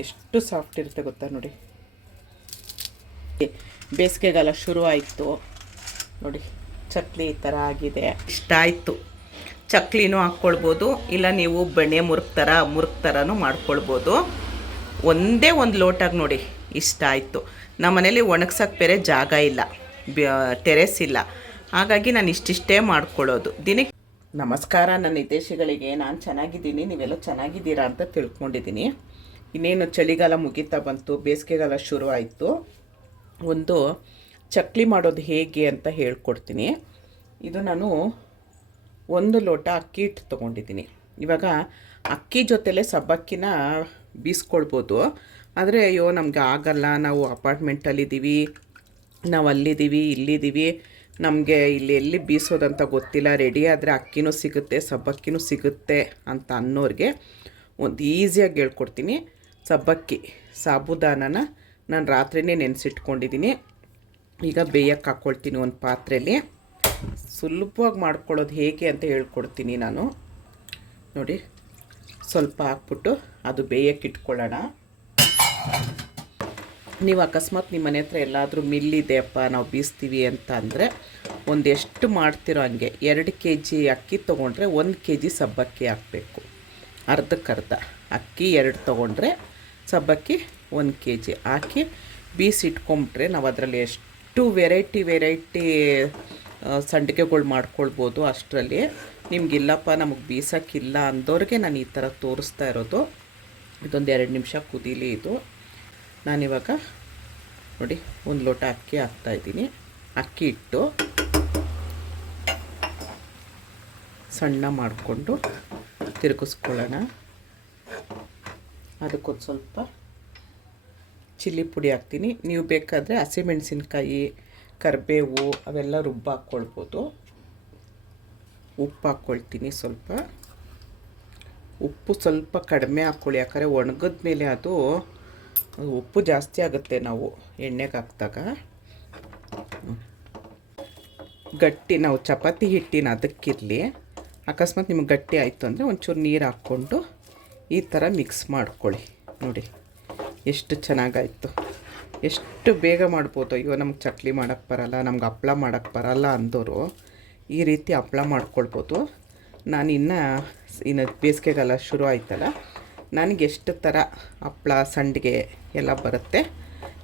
ಎಷ್ಟು ಸಾಫ್ಟ್ ಇರುತ್ತೆ ಗೊತ್ತಾ ನೋಡಿ. ಬೇಸಿಗೆಗಾಲ ಶುರು ಆಯಿತು ನೋಡಿ, ಚಕ್ಲಿ ಈ ಥರ ಆಗಿದೆ. ಇಷ್ಟ ಆಯಿತು. ಚಕ್ಲಿನೂ ಹಾಕ್ಕೊಳ್ಬೋದು, ಇಲ್ಲ ನೀವು ಬೆಣ್ಣೆ ಮುರುಕ್ ಥರನೂ ಮಾಡ್ಕೊಳ್ಬೋದು. ಒಂದೇ ಒಂದು ಲೋಟಾಗಿ ನೋಡಿ ಇಷ್ಟ ಆಯಿತು. ನಮ್ಮ ಮನೇಲಿ ಒಣಗ್ಸೋಕ್ಕೆ ಬೇರೆ ಜಾಗ ಇಲ್ಲ, ಟೆರೆಸ್ ಇಲ್ಲ, ಹಾಗಾಗಿ ನಾನು ಇಷ್ಟಿಷ್ಟೇ ಮಾಡ್ಕೊಳ್ಳೋದು ದಿನಕ್ಕೆ. ನಮಸ್ಕಾರ ನನ್ನ ಹಿತೈಷಿಗಳಿಗೆ. ನಾನು ಚೆನ್ನಾಗಿದ್ದೀನಿ, ನೀವೆಲ್ಲ ಚೆನ್ನಾಗಿದ್ದೀರಾ ಅಂತ ತಿಳ್ಕೊಂಡಿದ್ದೀನಿ. ಇನ್ನೇನು ಚಳಿಗಾಲ ಮುಗಿತಾ ಬಂತು, ಬೇಸಿಗೆಗಾಲ ಶುರು ಆಯಿತು. ಒಂದು ಚಕ್ಲಿ ಮಾಡೋದು ಹೇಗೆ ಅಂತ ಹೇಳ್ಕೊಡ್ತೀನಿ. ಇದು ನಾನು 1 ಲೋಟ ಅಕ್ಕಿ ಹಿಟ್ಟು ತೊಗೊಂಡಿದ್ದೀನಿ. ಇವಾಗ ಅಕ್ಕಿ ಜೊತೆಲೇ ಸಬ್ಬಕ್ಕಿನ ಬೀಸ್ಕೊಳ್ಬೋದು. ಆದರೆ ಅಯ್ಯೋ ನಮಗೆ ಆಗಲ್ಲ, ನಾವು ಅಪಾರ್ಟ್ಮೆಂಟಲ್ಲಿದ್ದೀವಿ, ನಾವು ಅಲ್ಲಿದ್ದೀವಿ ಇಲ್ಲಿದ್ದೀವಿ, ನಮಗೆ ಇಲ್ಲಿ ಎಲ್ಲಿ ಬೀಸೋದಂತ ಗೊತ್ತಿಲ್ಲ, ರೆಡಿ ಆದರೆ ಅಕ್ಕಿನೂ ಸಿಗುತ್ತೆ ಸಬ್ಬಕ್ಕಿನೂ ಸಿಗುತ್ತೆ ಅಂತ ಅನ್ನೋರಿಗೆ ಒಂದು ಈಸಿಯಾಗಿ ಹೇಳ್ಕೊಡ್ತೀನಿ. ಸಬ್ಬಕ್ಕಿ ಸಾಬುದಾನನ ನಾನು ರಾತ್ರಿನೇ ನೆನೆಸಿಟ್ಕೊಂಡಿದ್ದೀನಿ. ಈಗ ಬೇಯಕ್ಕೆ ಹಾಕ್ಕೊಳ್ತೀನಿ ಒಂದು ಪಾತ್ರೆಯಲ್ಲಿ. ಸುಲಭವಾಗಿ ಮಾಡ್ಕೊಳ್ಳೋದು ಹೇಗೆ ಅಂತ ಹೇಳ್ಕೊಡ್ತೀನಿ ನಾನು. ನೋಡಿ, ಸ್ವಲ್ಪ ಹಾಕ್ಬಿಟ್ಟು ಅದು ಬೇಯಕ್ಕೆ ಇಟ್ಕೊಳ್ಳೋಣ. ನೀವು ಅಕಸ್ಮಾತ್ ನಿಮ್ಮ ಮನೆ ಹತ್ರ ಎಲ್ಲಾದರೂ ಮಿಲ್ಲಿದೆಯಪ್ಪ ನಾವು ಬೀಸ್ತೀವಿ ಅಂತ ಅಂದರೆ ಒಂದೆಷ್ಟು ಮಾಡ್ತಿರೋ ಹಂಗೆ 2 kg ಅಕ್ಕಿ ತೊಗೊಂಡ್ರೆ 1 kg ಸಬ್ಬಕ್ಕಿ ಹಾಕಬೇಕು. ಅರ್ಧಕ್ಕರ್ಧ ಅಕ್ಕಿ 2 ತೊಗೊಂಡ್ರೆ ಸಬ್ಬಕ್ಕಿ 1 kg ಹಾಕಿ ಬೀಸಿಟ್ಕೊಂಬಿಟ್ರೆ ನಾವು ಅದರಲ್ಲಿ ಎಷ್ಟು ವೆರೈಟಿ ಸಂಡಿಗೆಗಳು ಮಾಡ್ಕೊಳ್ಬೋದು. ಅಷ್ಟರಲ್ಲಿ ನಿಮಗಿಲ್ಲಪ್ಪ ನಮಗೆ ಬೀಸೋಕ್ಕಿಲ್ಲ ಅಂದವ್ರಿಗೆ ನಾನು ಈ ಥರ ತೋರಿಸ್ತಾ ಇರೋದು. ಇದೊಂದು 2 ನಿಮಿಷ ಕುದೀಲಿ. ಇದು ನಾನಿವಾಗ ನೋಡಿ 1 ಲೋಟ ಅಕ್ಕಿ ಹಾಕ್ತಾಯಿದ್ದೀನಿ. ಅಕ್ಕಿ ಇಟ್ಟು ಸಣ್ಣ ಮಾಡಿಕೊಂಡು ತಿರುಗಿಸ್ಕೊಳ್ಳೋಣ. ಅದಕ್ಕೊಂದು ಸ್ವಲ್ಪ ಚಿಲ್ಲಿ ಪುಡಿ ಹಾಕ್ತೀನಿ. ನೀವು ಬೇಕಾದರೆ ಹಸಿಮೆಣಸಿನ್ಕಾಯಿ, ಕರಿಬೇವು ಅವೆಲ್ಲ ಹಾಕ್ಕೊಳ್ಬೋದು. ಉಪ್ಪು ಹಾಕ್ಕೊಳ್ತೀನಿ. ಉಪ್ಪು ಸ್ವಲ್ಪ ಕಡಿಮೆ ಹಾಕ್ಕೊಳ್ಳಿ, ಯಾಕಂದರೆ ಒಣಗಿದ ಮೇಲೆ ಅದು ಉಪ್ಪು ಜಾಸ್ತಿ ಆಗುತ್ತೆ ನಾವು ಎಣ್ಣೆಗೆ ಹಾಕಿದಾಗ. ಗಟ್ಟಿ ನಾವು ಚಪಾತಿ ಹಿಟ್ಟಿನ ಅದಕ್ಕಿರಲಿ. ಅಕಸ್ಮಾತ್ ನಿಮಗೆ ಗಟ್ಟಿ ಆಯಿತು ಅಂದರೆ ಒಂಚೂರು ನೀರು ಹಾಕ್ಕೊಂಡು ಈ ಥರ ಮಿಕ್ಸ್ ಮಾಡ್ಕೊಳ್ಳಿ. ನೋಡಿ ಎಷ್ಟು ಚೆನ್ನಾಗಾಯಿತು, ಎಷ್ಟು ಬೇಗ ಮಾಡ್ಬೋದು. ಅಯ್ಯೋ ನಮ್ಗೆ ಚಕ್ಲಿ ಮಾಡೋಕ್ಕೆ ಬರಲ್ಲ, ನಮ್ಗೆ ಹಪ್ಳ ಮಾಡೋಕ್ಕೆ ಬರಲ್ಲ ಅಂದವರು ಈ ರೀತಿ ಹಪ್ಳ ಮಾಡ್ಕೊಳ್ಬೋದು. ನಾನು ಇನ್ನು ಬೇಸಿಗೆಗಾಲ ಶುರು ಆಯ್ತಲ್ಲ, ನನಗೆ ಎಷ್ಟು ಥರ ಹಪ್ಳ ಸಂಡಿಗೆ ಎಲ್ಲ ಬರುತ್ತೆ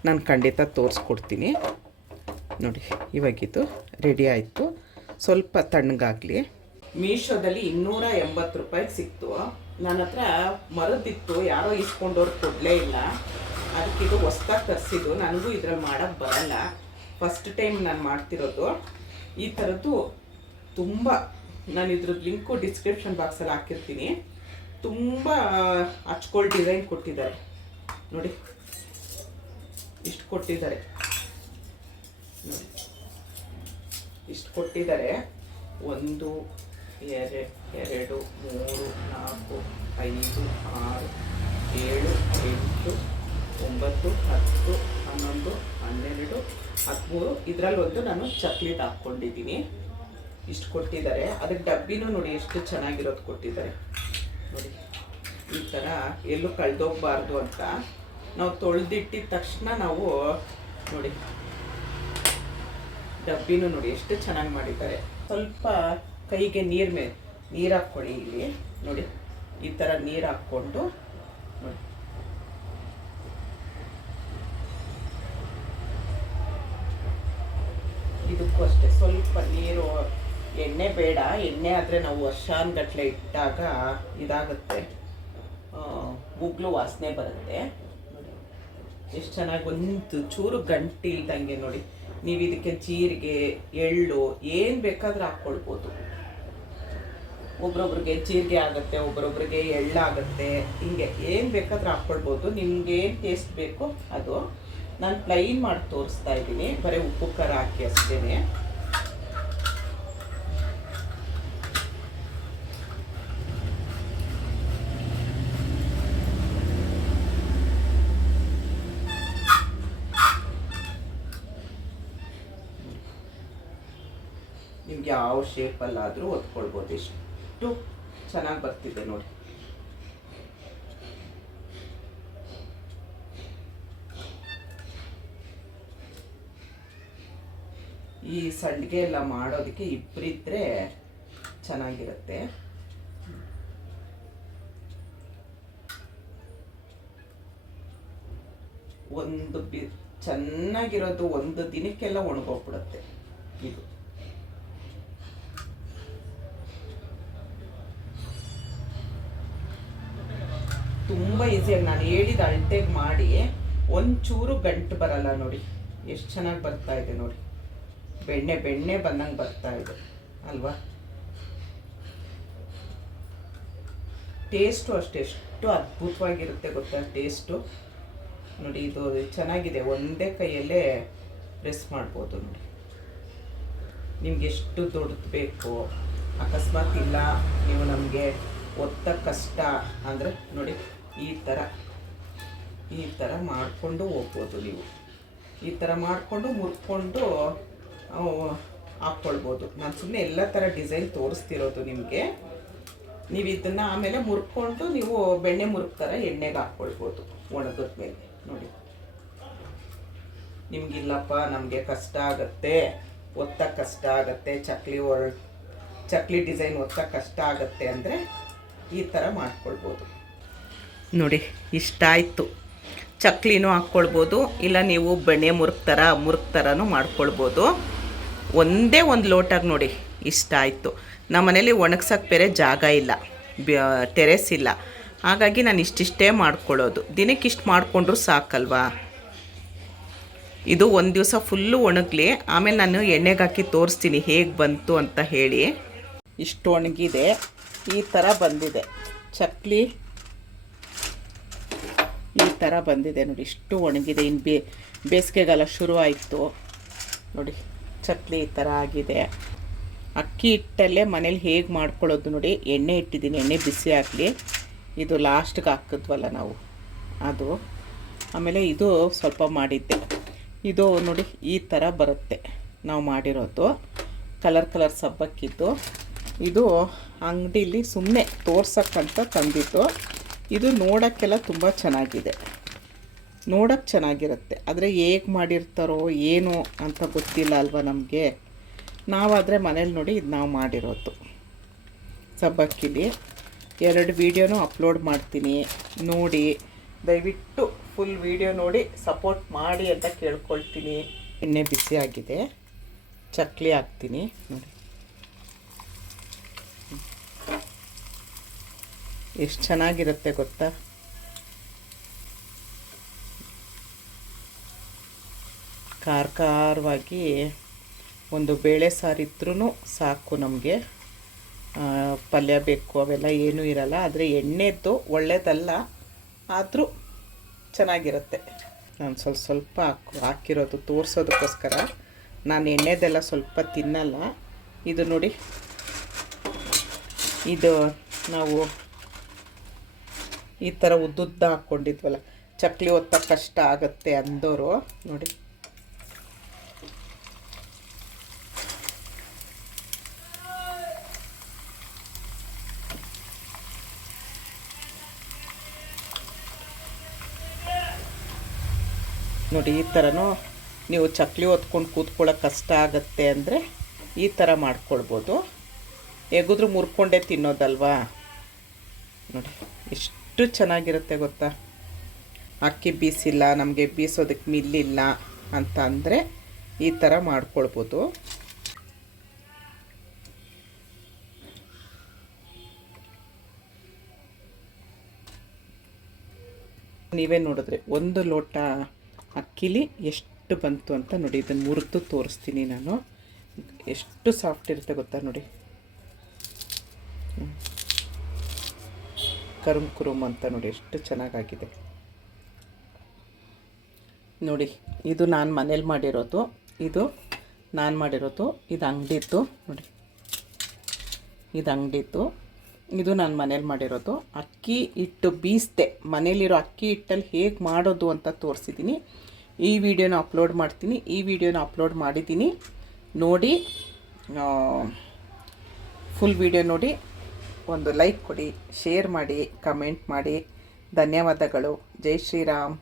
ನಾನು ಖಂಡಿತ ತೋರಿಸ್ಕೊಡ್ತೀನಿ. ನೋಡಿ ಇವಾಗಿದು ರೆಡಿ ಆಯಿತು. ಸ್ವಲ್ಪ ತಣ್ಣಗಾಗಲಿ. ಮೀಶೋದಲ್ಲಿ 280 ರೂಪಾಯಿಗೆ ಸಿಕ್ತು. ನನ್ನ ಹತ್ರ ಮರದಿತ್ತು, ಯಾರೋ ಇಸ್ಕೊಂಡವ್ರು ಕೊಡಲೇ ಇಲ್ಲ. ಅದಕ್ಕಿದು ಹೊಸ್ದಾಗಿ ತರಿಸಿದ್ದು. ನನಗೂ ಇದ್ರಲ್ಲಿ ಮಾಡೋಕ್ಕೆ ಬರಲ್ಲ, ಫಸ್ಟ್ ಟೈಮ್ ನಾನು ಮಾಡ್ತಿರೋದು. ಈ ಥರದ್ದು ತುಂಬ, ನಾನು ಇದ್ರದ್ದು ಲಿಂಕು ಡಿಸ್ಕ್ರಿಪ್ಷನ್ ಬಾಕ್ಸಲ್ಲಿ ಹಾಕಿರ್ತೀನಿ. ತುಂಬ ಹಚ್ಕೊಳ್ಳೋ ಡಿಸೈನ್ ಕೊಟ್ಟಿದ್ದಾರೆ ನೋಡಿ, ಇಷ್ಟು ಕೊಟ್ಟಿದ್ದಾರೆ ನೋಡಿ, ಇಷ್ಟು ಕೊಟ್ಟಿದ್ದಾರೆ. 1 2 3 4 5 6 7 8 9 10 11 12 13. ಇದರಲ್ಲಿ ನಾನು ಚಕ್ಲಿಟ್ ಹಾಕ್ಕೊಂಡಿದ್ದೀನಿ. ಇಷ್ಟು ಕೊಟ್ಟಿದ್ದಾರೆ. ಅದಕ್ಕೆ ಡಬ್ಬಿನೂ ನೋಡಿ ಎಷ್ಟು ಚೆನ್ನಾಗಿರೋದು ಕೊಟ್ಟಿದ್ದಾರೆ ನೋಡಿ. ಈ ಥರ ಎಲ್ಲೂ ಕಳೆದೋಗ್ಬಾರ್ದು ಅಂತ ನಾವು ತೊಳೆದಿಟ್ಟಿದ ತಕ್ಷಣ ನಾವು ನೋಡಿ ಡಬ್ಬಿನೂ ನೋಡಿ ಎಷ್ಟು ಚೆನ್ನಾಗಿ ಮಾಡಿದ್ದಾರೆ. ಸ್ವಲ್ಪ ಕೈಗೆ ನೀರು ಹಾಕ್ಕೊಳ್ಳಿ. ಇಲ್ಲಿ ನೋಡಿ ಈ ಥರ ನೀರು ಹಾಕ್ಕೊಂಡು ನೋಡಿ ಇದಕ್ಕೂ ಅಷ್ಟೇ ಸ್ವಲ್ಪ ನೀರು. ಎಣ್ಣೆ ಬೇಡ, ಎಣ್ಣೆ ಆದರೆ ನಾವು ವರ್ಷಾನ್ಗಟ್ಲೆ ಇಟ್ಟಾಗ ಇದಾಗುತ್ತೆ, ಉಗ್ಲು ವಾಸನೆ ಬರುತ್ತೆ. ನೋಡಿ ಎಷ್ಟು ಚೆನ್ನಾಗಿ ಒಂದು ಚೂರು ಗಂಟಿ ಇದ್ದಂಗೆ ನೋಡಿ. ನೀವು ಇದಕ್ಕೆ ಜೀರಿಗೆ, ಎಳ್ಳು ಏನು ಬೇಕಾದರೂ ಹಾಕ್ಕೊಳ್ಬೋದು. ಒಬ್ರೊಬ್ರಿಗೆ ಜೀರಿಗೆ ಆಗುತ್ತೆ, ಒಬ್ರೊಬ್ರಿಗೆ ಎಳ್ಳಾಗುತ್ತೆ, ಹಿಂಗೆ ಏನು ಬೇಕಾದರೂ ಹಾಕ್ಕೊಳ್ಬೋದು. ನಿಮ್ಗೆ ಏನು ಟೇಸ್ಟ್ ಬೇಕೋ ಅದು. ನಾನು ಪ್ಲೈನ್ ಮಾಡಿ ತೋರಿಸ್ತಾ ಇದ್ದೀನಿ, ಬರೀ ಉಪ್ಪು ಖಾರ ಹಾಕಿ ಅಷ್ಟೇ. ನಿಮ್ಗೆ ಯಾವ ಶೇಪಲ್ಲಾದರೂ ಒತ್ಕೊಳ್ಬೋದು. ಇಷ್ಟು ಚೆನ್ನಾಗಿ ಬರ್ತಿದೆ ನೋಡಿ. ಈ ಸಂಡಿಗೆ ಎಲ್ಲ ಮಾಡೋದಕ್ಕೆ ಇಬ್ಬರಿದ್ದರೆ ಚೆನ್ನಾಗಿರುತ್ತೆ. ಚೆನ್ನಾಗಿರೋದು ಒಂದು ದಿನಕ್ಕೆಲ್ಲ ಒಣಗೋಗ್ಬಿಡುತ್ತೆ ಇದು. ತುಂಬ ಈಸಿಯಾಗಿ ನಾನು ಹೇಳಿದ ಅಳತೆಗೆ ಮಾಡಿ ಒಂಚೂರು ಗಂಟು ಬರಲ್ಲ ನೋಡಿ. ಎಷ್ಟು ಚೆನ್ನಾಗಿ ಬರ್ತಾ ಇದೆ ನೋಡಿ, ಬೆಣ್ಣೆ ಬಂದಂಗೆ ಬರ್ತಾ ಇದೆ ಅಲ್ವಾ. ಟೇಸ್ಟು ಅಷ್ಟೇ ಎಷ್ಟು ಅದ್ಭುತವಾಗಿರುತ್ತೆ ಗೊತ್ತಾ ಟೇಸ್ಟು ನೋಡಿ. ಇದು ಚೆನ್ನಾಗಿದೆ, ಒಂದೇ ಕೈಯಲ್ಲೇ ಪ್ರೆಸ್ ಮಾಡ್ಬೋದು ನೋಡಿ. ನಿಮ್ಗೆ ಎಷ್ಟು ದೊಡ್ಡದು ಬೇಕು, ಅಕಸ್ಮಾತ್ ಇಲ್ಲ ನೀವು ನಮಗೆ ಒತ್ತ ಕಷ್ಟ ಅಂದರೆ ನೋಡಿ ಈ ಥರ ಮಾಡಿಕೊಂಡು ಹೋಗ್ಬೋದು. ನೀವು ಈ ಥರ ಮಾಡಿಕೊಂಡು ಮುರ್ಕೊಂಡು ಹಾಕ್ಕೊಳ್ಬೋದು. ನಾನು ಸುಮ್ಮನೆ ಎಲ್ಲ ಥರ ಡಿಸೈನ್ ತೋರಿಸ್ತಿರೋದು ನಿಮಗೆ. ನೀವು ಇದನ್ನು ಆಮೇಲೆ ಮುರ್ಕೊಂಡು ನೀವು ಬೆಣ್ಣೆ ಮುರುಕ್ತರ ಎಣ್ಣೆಗೆ ಹಾಕ್ಕೊಳ್ಬೋದು ಒಣಗಿದ ಮೇಲೆ ನೋಡಿ. ನಿಮಗಿಲ್ಲಪ್ಪ ನಮಗೆ ಕಷ್ಟ ಆಗುತ್ತೆ, ಒತ್ತ ಕಷ್ಟ ಆಗುತ್ತೆ, ಚಕ್ಲಿ ಡಿಸೈನ್ ಒತ್ತ ಕಷ್ಟ ಆಗುತ್ತೆ ಅಂದರೆ ಈ ಥರ ಮಾಡ್ಕೊಳ್ಬೋದು ನೋಡಿ. ಇಷ್ಟ ಆಯಿತು. ಚಕ್ಲಿನೂ ಹಾಕ್ಕೊಳ್ಬೋದು, ಇಲ್ಲ ನೀವು ಬೆಣ್ಣೆ ಮುರುಕ್ತರನೂ ಮಾಡ್ಕೊಳ್ಬೋದು. ಒಂದೇ ಒಂದು ಲೋಟಾಗಿ ನೋಡಿ ಇಷ್ಟ ಆಯಿತು. ನಮ್ಮ ಮನೇಲಿ ಒಣಗ್ಸೋಕ್ಕೆ ಬೇರೆ ಜಾಗ ಇಲ್ಲ, ಟೆರೆಸ್ ಇಲ್ಲ, ಹಾಗಾಗಿ ನಾನು ಇಷ್ಟಿಷ್ಟೇ ಮಾಡ್ಕೊಳ್ಳೋದು. ದಿನಕ್ಕೆ ಇಷ್ಟು ಮಾಡಿಕೊಂಡ್ರೂ ಸಾಕಲ್ವಾ. ಇದು ಒಂದು ದಿವಸ ಫುಲ್ಲು ಒಣಗಲಿ, ಆಮೇಲೆ ನಾನು ಎಣ್ಣೆಗೆ ಹಾಕಿ ತೋರಿಸ್ತೀನಿ ಹೇಗೆ ಬಂತು ಅಂತ ಹೇಳಿ. ಇಷ್ಟು ಒಣಗಿದೆ, ಈ ಥರ ಬಂದಿದೆ ಚಕ್ಲಿ, ಈ ಥರ ಬಂದಿದೆ ನೋಡಿ. ಇಷ್ಟು ಒಣಗಿದೆ. ಇನ್ನು ಬೇಸಿಗೆಗಾಲ ಶುರು ಆಯಿತು ನೋಡಿ, ಚಕ್ಲಿ ಈ ಥರ ಆಗಿದೆ. ಅಕ್ಕಿ ಹಿಟ್ಟಲ್ಲೇ ಮನೇಲಿ ಹೇಗೆ ಮಾಡ್ಕೊಳ್ಳೋದು ನೋಡಿ. ಎಣ್ಣೆ ಇಟ್ಟಿದ್ದೀನಿ, ಎಣ್ಣೆ ಬಿಸಿ ಆಗಲಿ. ಇದು ಲಾಸ್ಟ್ಗೆ ಹಾಕಿದ್ವಲ್ಲ ನಾವು ಅದು. ಆಮೇಲೆ ಇದು ಸ್ವಲ್ಪ ಮಾಡಿದ್ದೆ. ಇದು ನೋಡಿ ಈ ಥರ ಬರುತ್ತೆ ನಾವು ಮಾಡಿರೋದು. ಕಲರ್ ಸಬ್ಬಕ್ಕಿದ್ದು. ಇದು ಅಂಗಡೀಲಿ ಸುಮ್ಮನೆ ತೋರ್ಸೋಕ್ಕಂತ ತಂದಿದ್ದು. ಇದು ನೋಡೋಕ್ಕೆಲ್ಲ ತುಂಬ ಚೆನ್ನಾಗಿದೆ, ನೋಡೋಕ್ಕೆ ಚೆನ್ನಾಗಿರುತ್ತೆ. ಆದರೆ ಹೇಗೆ ಮಾಡಿರ್ತಾರೋ ಏನು ಅಂತ ಗೊತ್ತಿಲ್ಲ ಅಲ್ವಾ ನಮಗೆ. ನಾವಾದರೆ ಮನೇಲಿ ನೋಡಿ ಇದು ನಾವು ಮಾಡಿರೋದು ಸಬ್ಬಕ್ಕಿಲಿ. 2 ವೀಡಿಯೋನೂ ಅಪ್ಲೋಡ್ ಮಾಡ್ತೀನಿ ನೋಡಿ. ದಯವಿಟ್ಟು ಫುಲ್ ವೀಡಿಯೋ ನೋಡಿ ಸಪೋರ್ಟ್ ಮಾಡಿ ಅಂತ ಕೇಳ್ಕೊಳ್ತೀನಿ. ಎಣ್ಣೆ ಬಿಸಿ ಆಗಿದೆ, ಚಕ್ಲಿ ಹಾಕ್ತೀನಿ ನೋಡಿ. ಎಷ್ಟು ಚೆನ್ನಾಗಿರುತ್ತೆ ಗೊತ್ತಾ. ಖಾರವಾಗಿ ಒಂದು ಬೇಳೆ ಸಾರಿದ್ರೂ ಸಾಕು ನಮಗೆ. ಪಲ್ಯ ಬೇಕು ಅವೆಲ್ಲ ಏನೂ ಇರಲ್ಲ. ಆದರೆ ಎಣ್ಣೆದ್ದು ಒಳ್ಳೆಯದಲ್ಲ, ಆದರೂ ಚೆನ್ನಾಗಿರುತ್ತೆ. ನಾನು ಸ್ವಲ್ಪ ಹಾಕಿರೋದು ತೋರಿಸೋದಕ್ಕೋಸ್ಕರ. ನಾನು ಎಣ್ಣೆದೆಲ್ಲ ಸ್ವಲ್ಪ ತಿನ್ನಲ್ಲ. ಇದು ನೋಡಿ, ಇದು ನಾವು ಈ ಥರ ಉದ್ದುದ್ದ ಹಾಕ್ಕೊಂಡಿದ್ವಲ್ಲ, ಚಕ್ಲಿ ಒತ್ತ ಕಷ್ಟ ಆಗುತ್ತೆ ಅಂದೋರು ನೋಡಿ. ನೋಡಿ ಈ ಥರನೂ ನೀವು ಚಕ್ಲಿ ಹೊತ್ಕೊಂಡು ಕೂತ್ಕೊಳ್ಳೋಕೆ ಕಷ್ಟ ಆಗುತ್ತೆ ಅಂದರೆ ಈ ಥರ ಮಾಡ್ಕೊಳ್ಬೋದು. ಹೇಗಿದ್ರೂ ಮುರ್ಕೊಂಡೇ ತಿನ್ನೋದಲ್ವಾ ನೋಡಿ. ಎಷ್ಟು ಚೆನ್ನಾಗಿರುತ್ತೆ ಗೊತ್ತಾ. ಅಕ್ಕಿ ಬೀಸಿಲ್ಲ, ನಮಗೆ ಬೀಸೋದಕ್ಕೆ ಮಿಲ್ಲಿಲ್ಲ ಅಂತ ಅಂದರೆ ಈ ಥರ ಮಾಡ್ಕೊಳ್ಬೋದು. ನೀವೇ ನೋಡಿದ್ರೆ 1 ಲೋಟ ಅಕ್ಕಿಲಿ ಎಷ್ಟು ಬಂತು ಅಂತ ನೋಡಿ. ಇದನ್ನು ಮುರಿದು ತೋರಿಸ್ತೀನಿ ನಾನು. ಎಷ್ಟು ಸಾಫ್ಟ್ ಇರುತ್ತೆ ಗೊತ್ತಾ ನೋಡಿ. ಕುರುಮ್ ಅಂತ ನೋಡಿ, ಎಷ್ಟು ಚೆನ್ನಾಗಾಗಿದೆ ನೋಡಿ. ಇದು ನಾನು ಮನೇಲಿ ಮಾಡಿರೋದು, ಇದು ನಾನು ಮಾಡಿರೋದು. ಇದು ಅಂಗಡಿದ್ದು ನೋಡಿ, ಇದು ಅಂಗಡಿದ್ದು. ಇದು ನಾನು ಮನೇಲಿ ಮಾಡಿರೋದು. ಅಕ್ಕಿ ಹಿಟ್ಟು ಬೀಸ್ದೆ, ಮನೇಲಿರೋ ಅಕ್ಕಿ ಹಿಟ್ಟಲ್ಲಿ ಹೇಗೆ ಮಾಡೋದು ಅಂತ ತೋರಿಸಿದ್ದೀನಿ. ಈ ವಿಡಿಯೋನ ಅಪ್ಲೋಡ್ ಮಾಡ್ತೀನಿ. ಈ ವಿಡಿಯೋನ ಅಪ್ಲೋಡ್ ಮಾಡಿದ್ದೀನಿ ನೋಡಿ. ಫುಲ್ ವಿಡಿಯೋ ನೋಡಿ. ಒಂದು ಲೈಕ್ ಕೊಡಿ, ಶೇರ್ ಮಾಡಿ, ಕಮೆಂಟ್ ಮಾಡಿ. ಧನ್ಯವಾದಗಳು. ಜೈ ಶ್ರೀರಾಮ್.